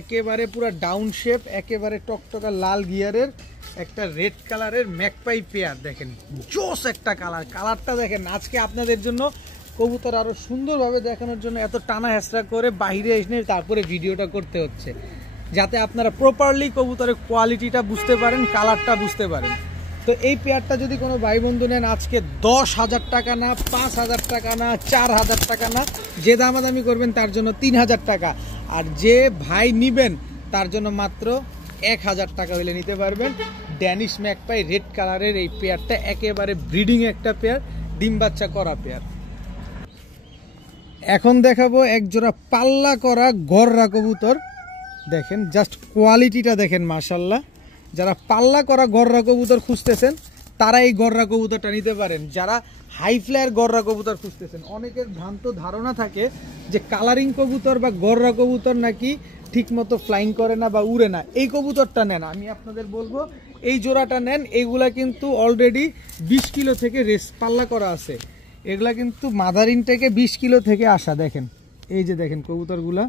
একেবারে পুরো ডাউন শেপ, একেবারে টকটকা লাল গিয়ারের একটা রেড কালারের ম্যাকপাই পেয়ার। দেখেন জোস একটা কালারটা দেখেন। আজকে আপনাদের জন্য কবুতর আরো সুন্দরভাবে দেখানোর জন্য এত টানা হেঁচড়া করে বাইরে এসে তারপরে ভিডিওটা করতে হচ্ছে, যাতে আপনারা প্রপারলি কবুতরের কোয়ালিটিটা বুঝতে পারেন, কালারটা বুঝতে পারেন। তো এই পেয়ারটা যদি কোনো ভাই বন্ধু নেন আজকে 10,000 টাকা না, 5,000 টাকা না, 4,000 টাকা না, যে দামাদামি করবেন তার জন্য 3,000 টাকা। আর যে ভাই নিবেন তার জন্য মাত্র 1,000 টাকা হলে নিতে পারবেন। ড্যানিশ ম্যাকপাই রেড কালারের এই পেয়ারটা একেবারে ব্রিডিং একটা পেয়ার, ডিম বাচ্চা করা পেয়ার। এখন দেখাবো এক জোড়া পাল্লা করা গররা কবুতর। দেখেন জাস্ট কোয়ালিটিটা দেখেন মাশাল্লাহ। যারা পাল্লা করা গররা কবুতর খুঁজতেছেন তারা এই গররা কবুতরটা নিতে পারেন। যারা হাই ফ্লায়ার গররা কবুতর খুঁজতেছেন, অনেকের ভ্রান্ত ধারণা থাকে যে কালারিং কবুতর বা গররা কবুতর নাকি ঠিকমতো ফ্লাইং করে না বা উড়ে না, এই কবুতরটা নেন। আমি আপনাদের বলবো এই জোড়াটা নেন। এইগুলা কিন্তু অলরেডি 20 কিলো থেকে রেস পাল্লা করা আছে। এগুলা কিন্তু মাদার ইনটেকে 20 কিলো থেকে আসা। দেখেন এই যে দেখেন কবুতরগুলা,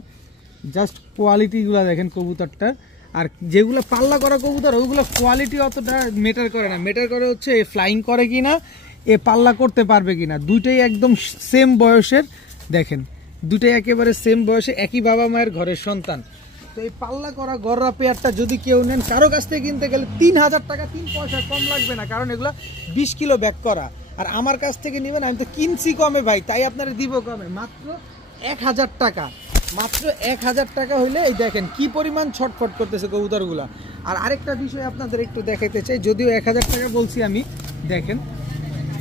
জাস্ট কোয়ালিটিগুলা দেখেন কবুতরটার। আর যেগুলো পাল্লা করা কবুতর ওইগুলো কোয়ালিটি অতটা ম্যাটার করে না, ম্যাটার করে হচ্ছে এ ফ্লাইং করে কিনা, এ পাল্লা করতে পারবে কিনা। দুইটাই একদম সেম বয়সের। দেখেন দুটাই একেবারে সেম বয়সে, একই বাবা মায়ের ঘরের সন্তান। তো এই পাল্লা করা গররা পেয়ারটা যদি কেউ নেন কারো কাছ থেকে কিনতে গেলে 3000 টাকা, 3 পয়সা কম লাগবে না, কারণ এগুলো 20 কিলো ব্যাক করা। আর আমার কাছ থেকে নেবেন, আমি তো কিনছি কমে ভাই, তাই আপনারা দিব কমে, মাত্র 1000 টাকা। মাত্র 1000 টাকা হইলে এই দেখেন কি পরিমাণ ছটফট করতেছে কবুতরগুলা। আর আরেকটা বিষয় আপনাদের একটু দেখাইতে চাই, যদিও 1000 টাকা বলছি আমি। দেখেন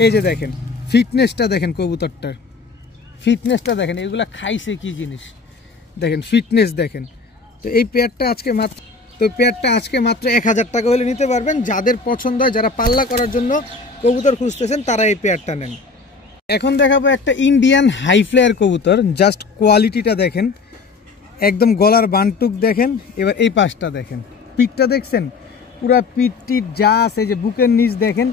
এই যে দেখেন ফিটনেসটা দেখেন কবুতরটার, ফিটনেসটা দেখেন, এগুলা খাইছে কি জিনিস দেখেন, ফিটনেস দেখেন। তো এই পেয়ারটা আজকে মাত্র 1000 টাকা হলে নিতে পারবেন। যাদের পছন্দ হয়, যারা পাল্লা করার জন্য কবুতর খুঁজতেছেন তারা এই পেয়ারটা নেন। এখন দেখাবো একটা ইন্ডিয়ান হাই ফ্লায়ার কবুতর। জাস্ট কোয়ালিটিটা দেখেন, একদম গলার বানটুক দেখেন। এবার এই পাশটা দেখেন, পিঠটা দেখছেন, পুরা পিঠটির যা আছে, যে বুকের নিচ দেখেন,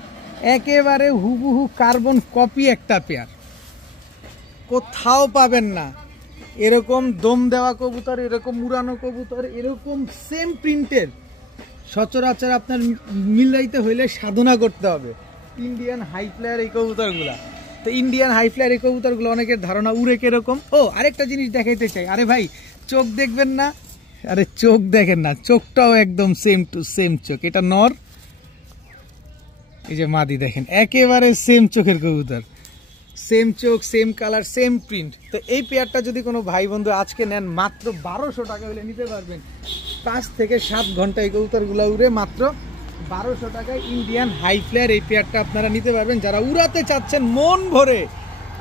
একেবারে হুবহু কার্বন কপি একটা পেয়ার, কোথাও পাবেন না এরকম দম দেওয়া কবুতর, এরকম উড়ানো কবুতর, এরকম সেম প্রিন্টের সচরাচর আপনার মিলাইতে হইলে সাধনা করতে হবে। ইন্ডিয়ান হাই ফ্লায়ার এই কবুতরগুলা, তো ইন্ডিয়ান হাই ফ্লায়ার এই কবুতরগুলো অনেকের ধারণা উড়ে কিরকম। ও আরেকটা জিনিস দেখাইতে চাই, আরে ভাই চোখ দেখবেন না, আরে চোখ দেখেন না, চোখটাও একদম সেম টু সেম চোখ। এটা নর, এই যে মাদি দেখেন একেবারে সেম চোখের কবুতর, সেম চোখ, সেম কালার, সেম প্রিন্ট। তো এই পেয়ারটা যদি কোনো ভাই বন্ধু আজকে নেন মাত্র 1200 টাকা হলে নিতে পারবেন। 5 থেকে 7 ঘন্টা এই কবুতরগুলো উড়ে মাত্র 1200 টাকায় ইন্ডিয়ান হাই ফ্লায়ার এই পেয়ারটা আপনারা নিতে পারবেন। যারা উড়াতে চাচ্ছেন মন ভরে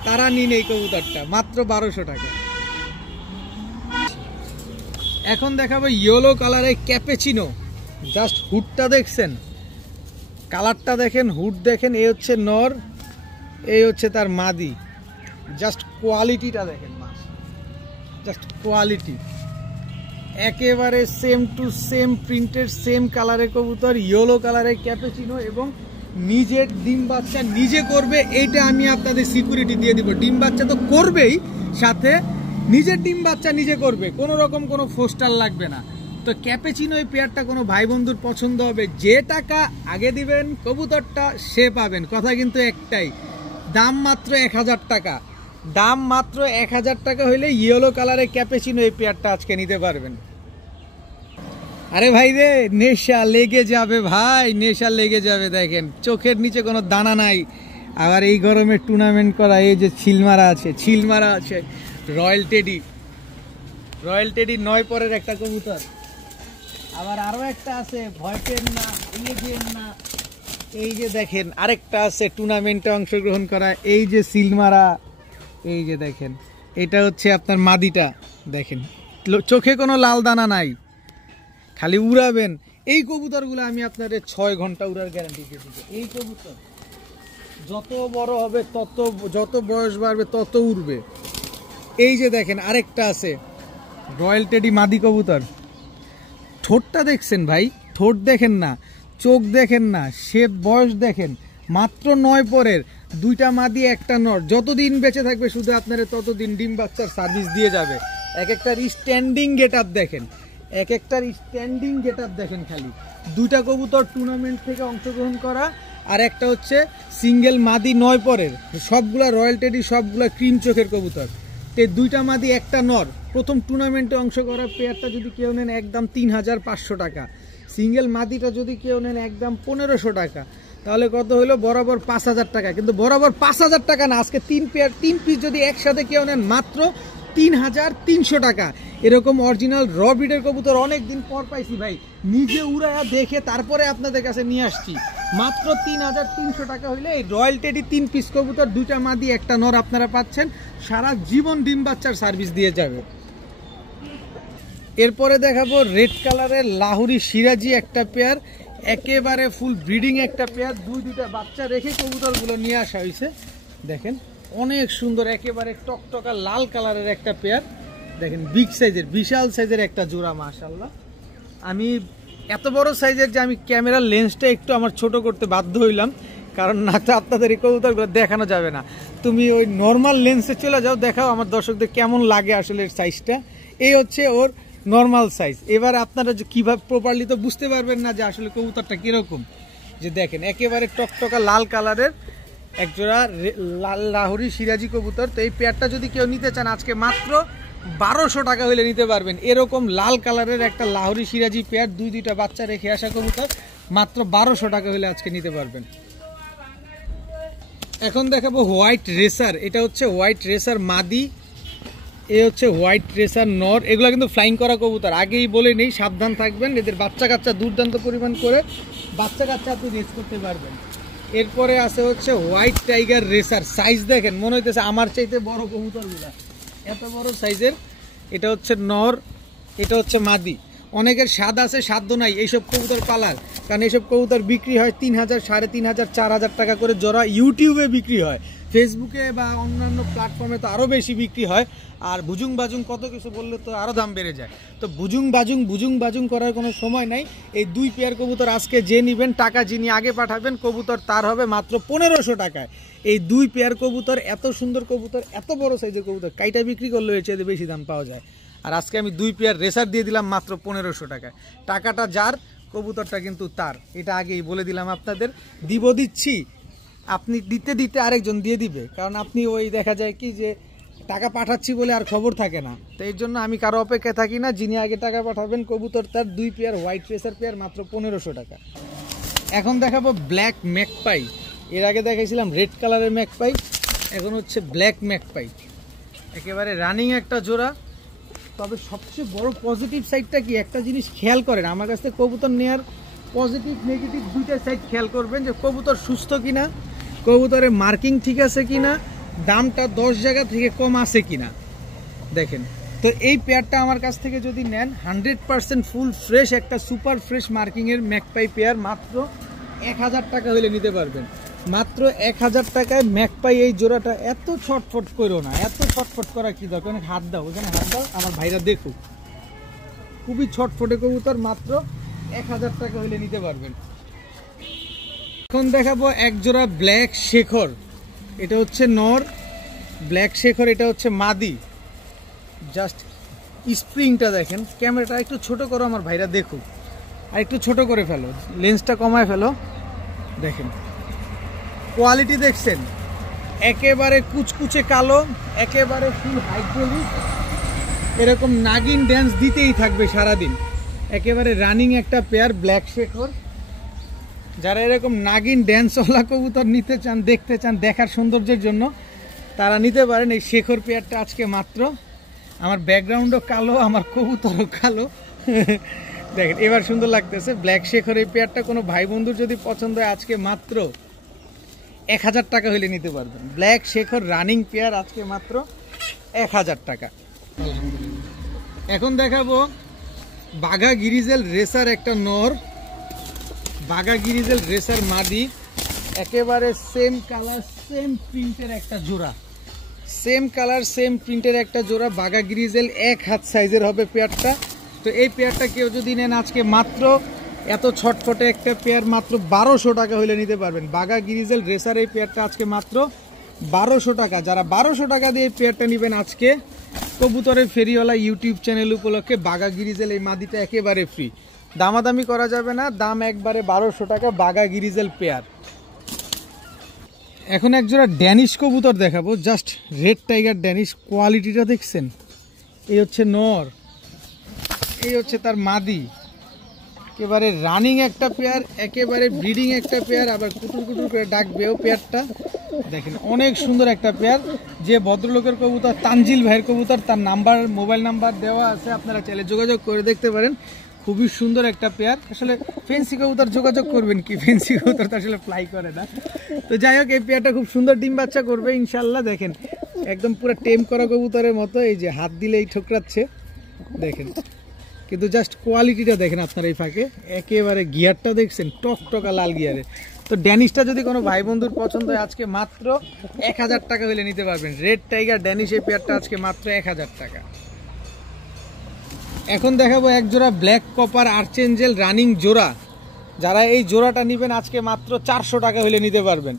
তারা নিন এই কবুতরটা মাত্র 1200 টাকা। এখন দেখাবো ইয়েলো কালারের ক্যাপেচিনো। জাস্ট হুডটা দেখছেন, কালারটা দেখেন, হুড দেখেন। এই হচ্ছে নর, এই হচ্ছে তার মাদি। জাস্ট কোয়ালিটিটা দেখেন, মাস জাস্ট কোয়ালিটি একেবারে সেম টু সেম প্রিন্টের, সেম কালারের কবুতর, ইয়েলো কালারের ক্যাপেচিনো এবং নিজের ডিম বাচ্চা নিজে করবে, এইটা আমি আপনাদের সিকিউরিটি দিয়ে দিব। ডিম বাচ্চা তো করবেই, সাথে নিজের ডিম বাচ্চা নিজে করবে, কোনো রকম কোনো ফোস্টার লাগবে না। তো ক্যাপেচিনো এই পেয়ারটা কোনো ভাই বন্ধুর পছন্দ হবে, যে টাকা আগে দিবেন কবুতরটা সে পাবেন। কথা কিন্তু একটাই, দাম মাত্র 1000 টাকা, দাম মাত্র 1000 টাকা হইলে ইয়েলো কালারের ক্যাপেচিনো এই পেয়ারটা আজকে নিতে পারবেন। আরে ভাই রে, নেশা লেগে যাবে ভাই, নেশা লেগে যাবে। দেখেন চোখের নিচে কোনো দানা নাই, আবার এই গরমে টুর্নামেন্ট করা। এই যে ছিলমারা আছে, ছিলমারা আছে রয়্যাল টেডি, রয়্যাল টেডি 9 পরের একটা কবুতর। আবার আরো একটা আছে ভয় পেন না, ইয়ে না। এই যে দেখেন আরেকটা আছে টুর্নামেন্টে অংশগ্রহণ করা, এই যে সিলমারা। এই যে দেখেন এটা হচ্ছে আপনার মাদিটা, দেখেন চোখে কোনো লাল দানা নাই, খালি উড়াবেন। এই কবুতরগুলো আমি আপনাদের 6 ঘন্টা উড়ার গ্যারান্টি দিয়ে দিব। এই কবুতর যত বড় হবে তত, যত বয়স বাড়বে তত উড়বে। এই যে দেখেন আরেকটা আছে রয়্যাল টেডি মাদি কবুতর। ঠোঁটটা দেখছেন ভাই, ঠোঁট দেখেন না, চোখ দেখেন না, শেপ, বয়স দেখেন। মাত্র 9 পরের, 2টা মাদি 1টা নর। যতদিন বেঁচে থাকবে শুধু আপনারা ততদিন ডিম বাচ্চার সার্ভিস দিয়ে যাবে। এক একটার স্ট্যান্ডিং গেট আপ দেখেন, এক একটার স্ট্যান্ডিং গেট আপ দেখেন। খালি 2টা কবুতর টুর্নামেন্ট থেকে অংশগ্রহণ করা, আর একটা হচ্ছে সিঙ্গেল মাদি 9 পরের। সবগুলা রয়্যাল টেডি, সবগুলা ক্রিম চোখের কবুতর। তো 2টা মাদি 1টা নর। প্রথম টুর্নামেন্টে অংশ করা পেয়ারটা যদি কেউ নেন একদম 3500 টাকা। সিঙ্গেল মাদিটা যদি কেউ নেন একদম 1500 টাকা। তাহলে কত হলো? বরাবর 5000 টাকা। কিন্তু বরাবর 5000 টাকা না, আজকে 3 পিস যদি একসাথে কেউ নেন মাত্র 3300 টাকা। এরকম অরিজিনাল র ব্রিডের কবুতর অনেকদিন পর পাইছি ভাই, নিজে উড়াইয়া দেখে তারপরে আপনাদের কাছে নিয়ে আসছি। মাত্র 3300 টাকা হইলে এই রয়্যাল টেডি 3 পিস কবুতর, 2টা মাদি 1টা নর আপনারা পাচ্ছেন। সারা জীবন ডিম বাচ্চার সার্ভিস দিয়ে যাবে। এরপরে দেখাবো রেড কালারের লাহুরি সিরাজি একটা পেয়ার, একেবারে ফুল ব্রিডিং একটা পেয়ার। 2টা বাচ্চা রেখে কবুতরগুলো নিয়ে আসা হয়েছে। দেখেন অনেক সুন্দর, একেবারে টকটকা লাল কালারের একটা পেয়ার। দেখেন বিগ সাইজের, বিশাল সাইজের একটা জোড়া, মাশাআল্লাহ। আমি এত বড় সাইজের যে আমি ক্যামেরার লেন্সটা একটু আমার ছোট করতে বাধ্য হইলাম, কারণ না তো আপনাদের এই কবুতরগুলো দেখানো যাবে না। তুমি ওই নর্মাল লেন্সে চলে যাও, দেখাও আমার দর্শকদের কেমন লাগে আসলে এর সাইজটা। এই হচ্ছে ওর নর্মাল সাইজ। এবার আপনারা কিভাবে প্রপারলি তো বুঝতে পারবেন না যে আসলে কবুতরটা কিরকম। যে দেখেন একেবারে টকটকা লাল কালারের একজোড়া লাল লাহুরি সিরাজি কবুতর। তো এই পেয়ারটা যদি কেউ নিতে চান আজকে মাত্র 1200 টাকা হইলে নিতে পারবেন। এরকম লাল কালারের একটা লাহুরি সিরাজি পেয়ার, 2টা বাচ্চা রেখে আসা কবুতর, মাত্র 1200 টাকা হইলে আজকে নিতে পারবেন। এখন দেখাবো হোয়াইট রেসার। এটা হচ্ছে হোয়াইট রেসার মাদি, এ হচ্ছে হোয়াইট রেসার নর। এগুলো কিন্তু ফ্লাইং করা কবুতর, আগেই বলে নেই, সাবধান থাকবেন। এদের বাচ্চা কাচ্চা দুর্দান্ত পরিমাণ করে বাচ্চা কাচ্চা আপনি রেস করতে পারবেন। এরপরে আছে হচ্ছে হোয়াইট টাইগার রেসার। সাইজ দেখেন, মনে হইতেছে আমার চাইতে বড় কবুতরগুলা, এত বড় সাইজের। এটা হচ্ছে নর, এটা হচ্ছে মাদি। অনেকের স্বাদ আছে, সাধ্য নাই এইসব কবুতর পালার, কারণ এইসব কবুতর বিক্রি হয় 3000, 3500, 4000 টাকা করে জোড়া। ইউটিউবে বিক্রি হয়, ফেসবুকে বা অন্যান্য প্ল্যাটফর্মে তো আরও বেশি বিক্রি হয়, আর বুজুং বাজুং কত কিছু বললে তো আরও দাম বেড়ে যায়। তো বুজুং বাজুং করার কোনো সময় নাই। এই 2 পেয়ার কবুতর আজকে যে নেবেন, টাকা যিনি আগে পাঠাবেন কবুতর তার হবে মাত্র 1500 টাকায়। এই 2 পেয়ার কবুতর, এত সুন্দর কবুতর, এত বড় সাইজের কবুতর, কাইটা বিক্রি করলে এর চেয়ে বেশি দাম পাওয়া যায়। আর আজকে আমি 2 পেয়ার রেসার দিয়ে দিলাম মাত্র 1500 টাকায়। টাকাটা যার, কবুতরটা কিন্তু তার, এটা আগেই বলে দিলাম আপনাদের। দিচ্ছি, আপনি দিতে আরেকজন দিয়ে দিবে, কারণ আপনি ওই দেখা যায় কি যে টাকা পাঠাচ্ছি বলে আর খবর থাকে না। তো এর জন্য আমি কারো অপেক্ষায় থাকি না, যিনি আগে টাকা পাঠাবেন কবুতর তার। 2 পেয়ার হোয়াইট রেসার পেয়ার মাত্র 1500 টাকা। এখন দেখাবো ব্ল্যাক ম্যাকপাই। এর আগে দেখাইছিলাম রেড কালারের ম্যাকপাই, এখন হচ্ছে ব্ল্যাক ম্যাকপাই। একেবারে রানিং একটা জোড়া। তবে সবচেয়ে বড় পজিটিভ সাইডটা কি, একটা জিনিস খেয়াল করেন, আমার কাছ থেকে কবুতর নেওয়ার পজিটিভ নেগেটিভ দুইটা সাইড খেয়াল করবেন, যে কবুতর সুস্থ কিনা, কবুতরের মার্কিং ঠিক আছে কিনা, দামটা 10 জায়গা থেকে কম আছে কিনা। দেখেন, তো এই পেয়ারটা আমার কাছ থেকে যদি নেন 100% ফুল ফ্রেশ একটা সুপার ফ্রেশ মার্কিংয়ের ম্যাকপাই পেয়ার মাত্র 1000 টাকা হলে নিতে পারবেন। মাত্র 1000 টাকায় ম্যাকপাই এই জোড়াটা। এত ছটফট করো না, এত ছটফট করা কি দরকার, অনেক হাত দাও, ওখানে হাত দাও, আমার ভাইরা দেখুক। খুবই ছটফটে কবুতর, মাত্র 1000 টাকা হলে নিতে পারবেন। এখন দেখাবো এক জোড়া ব্ল্যাক শেখর। এটা হচ্ছে নর, ব্ল্যাক শেখর, এটা হচ্ছে মাদি। জাস্ট স্প্রিংটা দেখেন, ক্যামেরাটা একটু ছোট করো আমার ভাইরা দেখুক, আর একটু ছোট করে ফেলো, লেন্সটা কমায় ফেলো। দেখেন কোয়ালিটি দেখছেন, একেবারে কুচকুচে কালো, একেবারে ফুল হাইড্রোলিক, এরকম নাগিন ড্যান্স দিতেই থাকবে সারাদিন। একেবারে রানিং একটা পেয়ার ব্ল্যাক শেখর। যারা এরকম নাগিন ড্যান্সওয়ালা কবুতর নিতে চান, দেখতে চান, দেখার সৌন্দর্যের জন্য, তারা নিতে পারেন এই শেখর পেয়ারটা আজকে মাত্র। আমার ব্যাকগ্রাউন্ডও কালো, আমার কবুতরও কালো। দেখেন এবার সুন্দর লাগতেছে ব্ল্যাক শেখর এই পেয়ারটা। কোনো ভাই বন্ধুর যদি পছন্দ হয় আজকে মাত্র 1000 টাকা হলে নিতে পারবেন। ব্ল্যাক শেখর রানিং পেয়ার আজকে মাত্র 1000 টাকা। এখন দেখাবো বাঘা গিরিজেল রেসার একটা নর, বাঘা গিরিজেল রেসার মাদি। একেবারে সেম কালার সেম প্রিন্টের একটা জোড়া, সেম কালার সেম প্রিন্টের একটা জোড়া। বাঘা গিরিজেল 1 হাত সাইজের হবে পেয়ারটা। তো এই পেয়ারটা কেউ যদি নেন আজকে মাত্র, এত ছটফটে একটা পেয়ার, মাত্র 1200 টাকা হলে নিতে পারবেন। বাঘা গিরিজেল রেসার এই পেয়ারটা আজকে মাত্র 1200 টাকা। যারা 1200 টাকা দিয়ে এই পেয়ারটা নেবেন আজকে, কবুতরের ফেরিওয়ালা ইউটিউব চ্যানেল উপলক্ষে বাঘা গিরিজেল এই মাদিটা একেবারে ফ্রি, দামাদামি করা যাবে না, দাম একবারে 1200 টাকা বাঘা গিরিজেল পেয়ার। এখন এক জোড়া ড্যানিশ কবুতর দেখাবো, জাস্ট রেড টাইগার ড্যানিশ। কোয়ালিটিটা দেখছেন, এই হচ্ছে নর, এই হচ্ছে তার মাদি। একেবারে রানিং একটা পেয়ার, একেবারে ব্রিডিং একটা পেয়ার, আবার কুটুর কুটুর করে ডাকবেও পেয়ারটা। দেখেন অনেক সুন্দর একটা পেয়ার। যে ভদ্রলোকের কবুতর, তানজিল ভাইয়ের কবুতর, তার নাম্বার, মোবাইল নাম্বার দেওয়া আছে, আপনারা চাইলে যোগাযোগ করে দেখতে পারেন। খুবই সুন্দর একটা পেয়ার। আসলে ফেন্সি কবুতর যোগাযোগ করবেন কি, ফেন্সি কবুতর তো আসলে ফ্লাই করে না। তো যাই হোক, এই পেয়ারটা খুব সুন্দর ডিম বাচ্চা করবে ইনশাল্লাহ। দেখেন একদম পুরো টেম করা কবুতরের মতো, এই যে হাত দিলেই ঠোকরাচ্ছে দেখেন। কিন্তু জাস্ট কোয়ালিটিটা দেখেন আপনারা এই ফাঁকে, একেবারে গিয়ারটা দেখছেন টকটকা লাল গিয়ারে। তো ড্যানিশটা যদি কোনো ভাই বন্ধুর পছন্দ হয় আজকে মাত্র 1000 টাকা হলে নিতে পারবেন। রেড টাইগার ড্যানিশ এই পেয়ারটা আজকে মাত্র 1000 টাকা। এখন দেখাবো এক জোড়া ব্ল্যাক কপার আর্চেঞ্জেল রানিং জোড়া। যারা এই জোড়াটা নেবেন আজকে মাত্র 400 টাকা হলে নিতে পারবেন।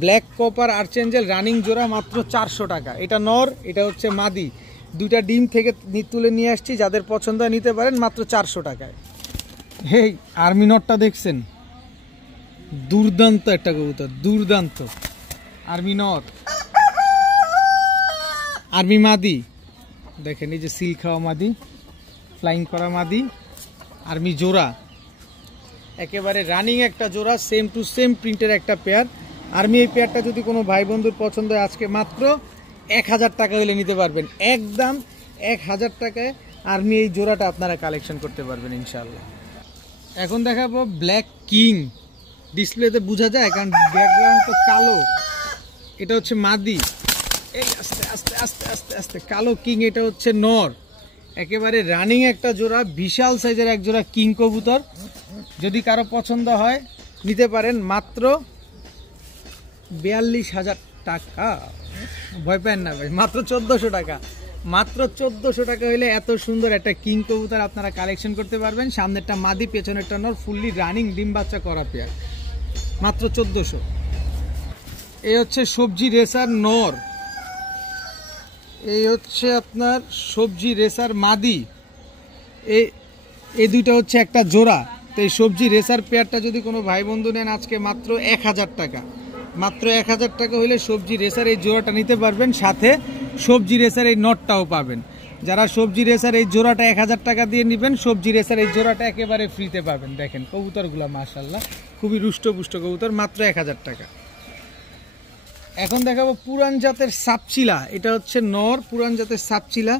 ব্ল্যাক কপার আর্চেঞ্জেল রানিং জোড়া মাত্র 400 টাকা। এটা নর, এটা হচ্ছে মাদি। দুইটা ডিম থেকে তুলে নিয়ে আসছি, যাদের পছন্দ হয় নিতে পারেন মাত্র 400 টাকায়। এই আর্মি নটটা দেখছেন, দুর্দান্ত একটা কবুতর, দুর্দান্ত আর্মি নর, আর্মি মাদি। দেখেন এই যে সিল খাওয়া মাদি, ফ্লাইং করা মাদি, আর্মি জোড়া, একেবারে রানিং একটা জোড়া, সেম টু সেম প্রিন্টের একটা পেয়ার। আর্মি এই পেয়ারটা যদি কোনো ভাই বন্ধুর পছন্দ হয় আজকে মাত্র 1000 টাকা হলে নিতে পারবেন। একদম 1000 টাকায় আর্মি এই জোড়াটা আপনারা কালেকশন করতে পারবেন ইনশাল্লাহ। এখন দেখাবো ব্ল্যাক কিং। ডিসপ্লেতে বোঝা যায় কারণ ব্যাকগ্রাউন্ড তো কালো। এটা হচ্ছে মাদি, এই আস্তে আস্তে আস্তে আস্তে আস্তে কালো কিং। এটা হচ্ছে নর, একেবারে রানিং একটা জোড়া, বিশাল সাইজের এক জোড়া কিং কবুতর। যদি কারো পছন্দ হয় নিতে পারেন মাত্র 42,000 টাকা, ভয় পেন না ভাই, মাত্র 1400 টাকা। মাত্র 1400 টাকা হইলে এত সুন্দর একটা কিং কবুতর আপনারা কালেকশন করতে পারবেন। সামনেরটা মাদি, পেছনেরটা নর, ফুললি রানিং ডিম বাচ্চা করা পেয়ার, মাত্র 1400। এই হচ্ছে সবজি রেসার নর, এই হচ্ছে আপনার সবজি রেসার মাদি, এই দুইটা হচ্ছে একটা জোড়া। তো এই সবজি রেসার পেয়ারটা যদি কোনো ভাই বন্ধু নেন আজকে মাত্র 1000 টাকা, মাত্র 1000 টাকা হইলে সবজি রেসার এই জোড়াটা নিতে পারবেন, সাথে সবজি রেসার এই নটটাও পাবেন। যারা সবজি রেসার এই জোড়াটা 1000 টাকা দিয়ে নেবেন, সবজি রেসার এই জোড়াটা একেবারে ফ্রিতে পাবেন। দেখেন কবুতরগুলো মাশাআল্লাহ খুবই রুষ্টপুষ্ট কবুতর, মাত্র 1000 টাকা। এখন দেখাবো পুরান জাতের সাপচিলা, এটা হচ্ছে নর পুরান জাতের সাপচিলা।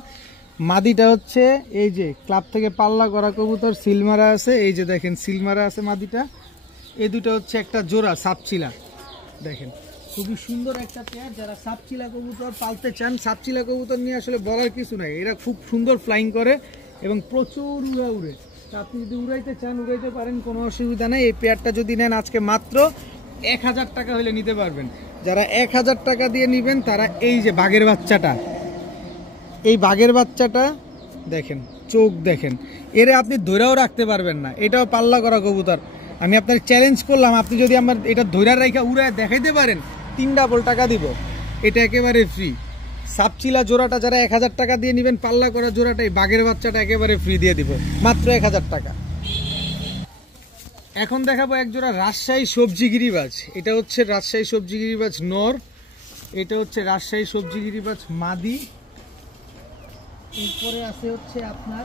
মাদিটা হচ্ছে এই যে ক্লাব থেকে পাল্লা করা কবুতর, সিলমারা আছে, এই যে দেখেন সিলমারা আছে মাদিটা। এই দুটো হচ্ছে একটা জোড়া সাপচিলা, দেখেন খুবই সুন্দর একটা পেয়ার। যারা সাপচিলা কবুতর পালতে চান, সাপচিলা কবুতর নিয়ে আসলে বলার কিছু নাই, এরা খুব সুন্দর ফ্লাইং করে এবং প্রচুর উড়ে। তা আপনি যদি উড়াইতে চান উড়াইতে পারেন, কোনো অসুবিধা নেই। এই পেয়ারটা যদি নেন আজকে মাত্র 1000 টাকা হলে নিতে পারবেন। যারা 1000 টাকা দিয়ে নেবেন তারা এই যে বাঘের বাচ্চাটা, এই বাঘের বাচ্চাটা দেখেন, চোখ দেখেন, এরে আপনি ধৈরাও রাখতে পারবেন না, এটাও পাল্লা করা কবুতর। আমি আপনাকে চ্যালেঞ্জ করলাম, আপনি যদি আমার এটা ধৈরা রেখে উড়ায় দেখাইতে পারেন 3 ডাবল টাকা দিব, এটা একেবারে ফ্রি। সাপচিলা জোড়াটা যারা 1000 টাকা দিয়ে নেবেন, পাল্লা করা জোড়াটা এই বাঘের বাচ্চাটা একেবারে ফ্রি দিয়ে দিব, মাত্র 1000 টাকা। এখন দেখাবো এক জোড়া রাজশাহী সবজি গিরিবাজ, এটা হচ্ছে রাজশাহী সবজি গিরিবাজ নর, এটা হচ্ছে রাজশাহী সবজি গিরিবাজ মাদি। এরপরে আছে হচ্ছে আপনার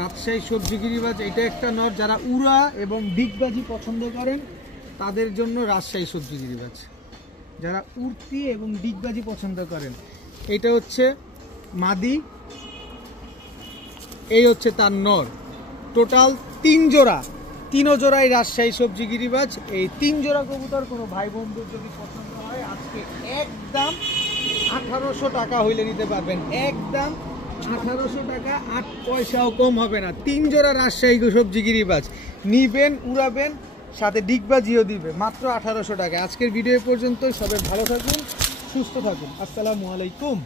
রাজশাহী সবজি গিরিবাজ, এটা একটা নর। যারা উড়া এবং ডিগবাজি পছন্দ করেন তাদের জন্য রাজশাহী সবজি গিরিবাজ, যারা উড়তি এবং ডিগবাজি পছন্দ করেন। এটা হচ্ছে মাদি, এই হচ্ছে তার নর। টোটাল 3 জোড়া, 3 জোড়াই রাজশাহী সবজি গিরিবাজ। এই 3 জোড়া কবুতর কোনো ভাই বন্ধুর যদি পছন্দ হয় আজকে একদম 1800 টাকা হইলে নিতে পারবেন, একদম 1800 টাকা, 8 পয়সাও কম হবে না। 3 জোড়া রাজশাহী সবজি গিরিবাজ নিবেন, উড়াবেন, সাথে ডিগবাজিও দিবে, মাত্র 1800 টাকা। আজকের ভিডিও পর্যন্ত, সবাই ভালো থাকুন, সুস্থ থাকুন, আসসালামু আলাইকুম।